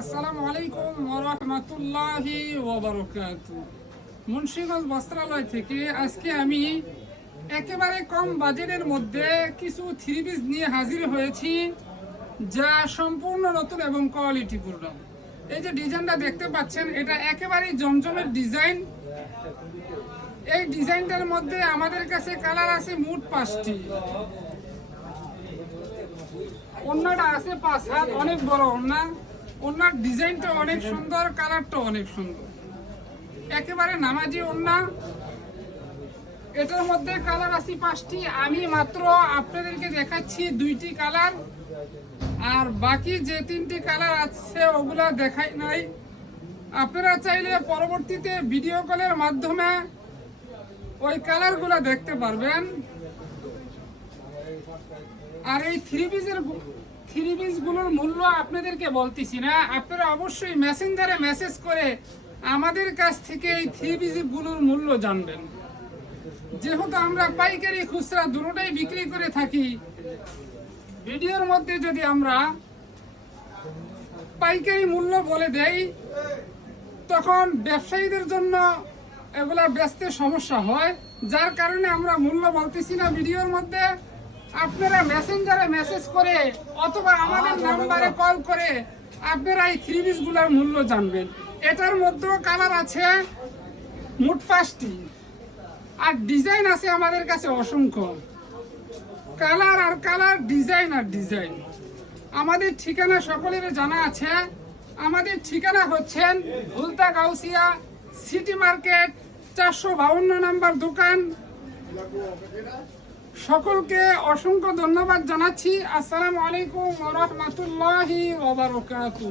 আসসালামু আলাইকুম ওয়া রাহমাতুল্লাহি ওয়া বারাকাতুহু। মুন্সিগঞ্জ বস্ত্রালয় থেকে আজকে আমি একেবারে কম বাজেটের মধ্যে কিছু থ্রি পিস নিয়ে হাজির হয়েছি, যা সম্পূর্ণ নতুন এবং কোয়ালিটিপূর্ণ। এই যে ডিজাইনটা দেখতে পাচ্ছেন, এটা একেবারেই জমজমের ডিজাইন। এই ডিজাইনটার মধ্যে আমাদের কাছে কালার আছে মোট 5টি। ওড়নাটা আছে 5 হাত, অনেক বড় ওড়না। ওড়নার ডিজাইনটা অনেক সুন্দর, কালারটা অনেক সুন্দর, একেবারে নামাজি ওড়না। এটার মধ্যে কালার আছে 5টি। আমি মাত্র আপনাদেরকে দেখাচ্ছি 2টি কালার, আর বাকি যে 3টি কালার আছে ওগুলা দেখাই নাই। আপনারা চাইলে পরবর্তীতে ভিডিও কলের মাধ্যমে ওই কালারগুলো দেখতে পারবেন। আর এই থ্রি পিসগুলোর মূল্য আপনাদেরকে বলতেছি না, আপনারা অবশ্যই মেসেঞ্জারে মেসেজ করে আমাদের কাছ থেকে এই থ্রি পিসগুলোর মূল্য জানবেন। যেহেতু আমরা পাইকারি খুচরা দুটোটাই বিক্রি করে থাকি, ভিডিওর মধ্যে যদি আমরা পাইকারি মূল্য বলে দেই তখন ব্যবসায়ীদের জন্য এগুলা বেচতে সমস্যা হয়, যার কারণে আমরা মূল্য বলতেছি না ভিডিওর মধ্যে। আপনারা মেসেঞ্জারে মেসেজ করে অথবা আমাদের নাম্বারে কল করে আপনারা এই থ্রি পিসগুলোর মূল্য জানবেন। এটার মধ্যেও কালার আছে মোট 5টি, আর ডিজাইন আছে আমাদের কাছে অসংখ্য। কালার আর কালার, ডিজাইন আর ডিজাইন। আমাদের ঠিকানা সকলের জানা আছে। আমাদের ঠিকানা হচ্ছেন ভুলতা গাউসিয়া সিটি মার্কেট 452 নম্বর দোকান। সকলকে অসংখ্য ধন্যবাদ জানাচ্ছি। আসসালামু আলাইকুম ওয়া রাহমাতুল্লাহি ওয়া বারাকাতুহু।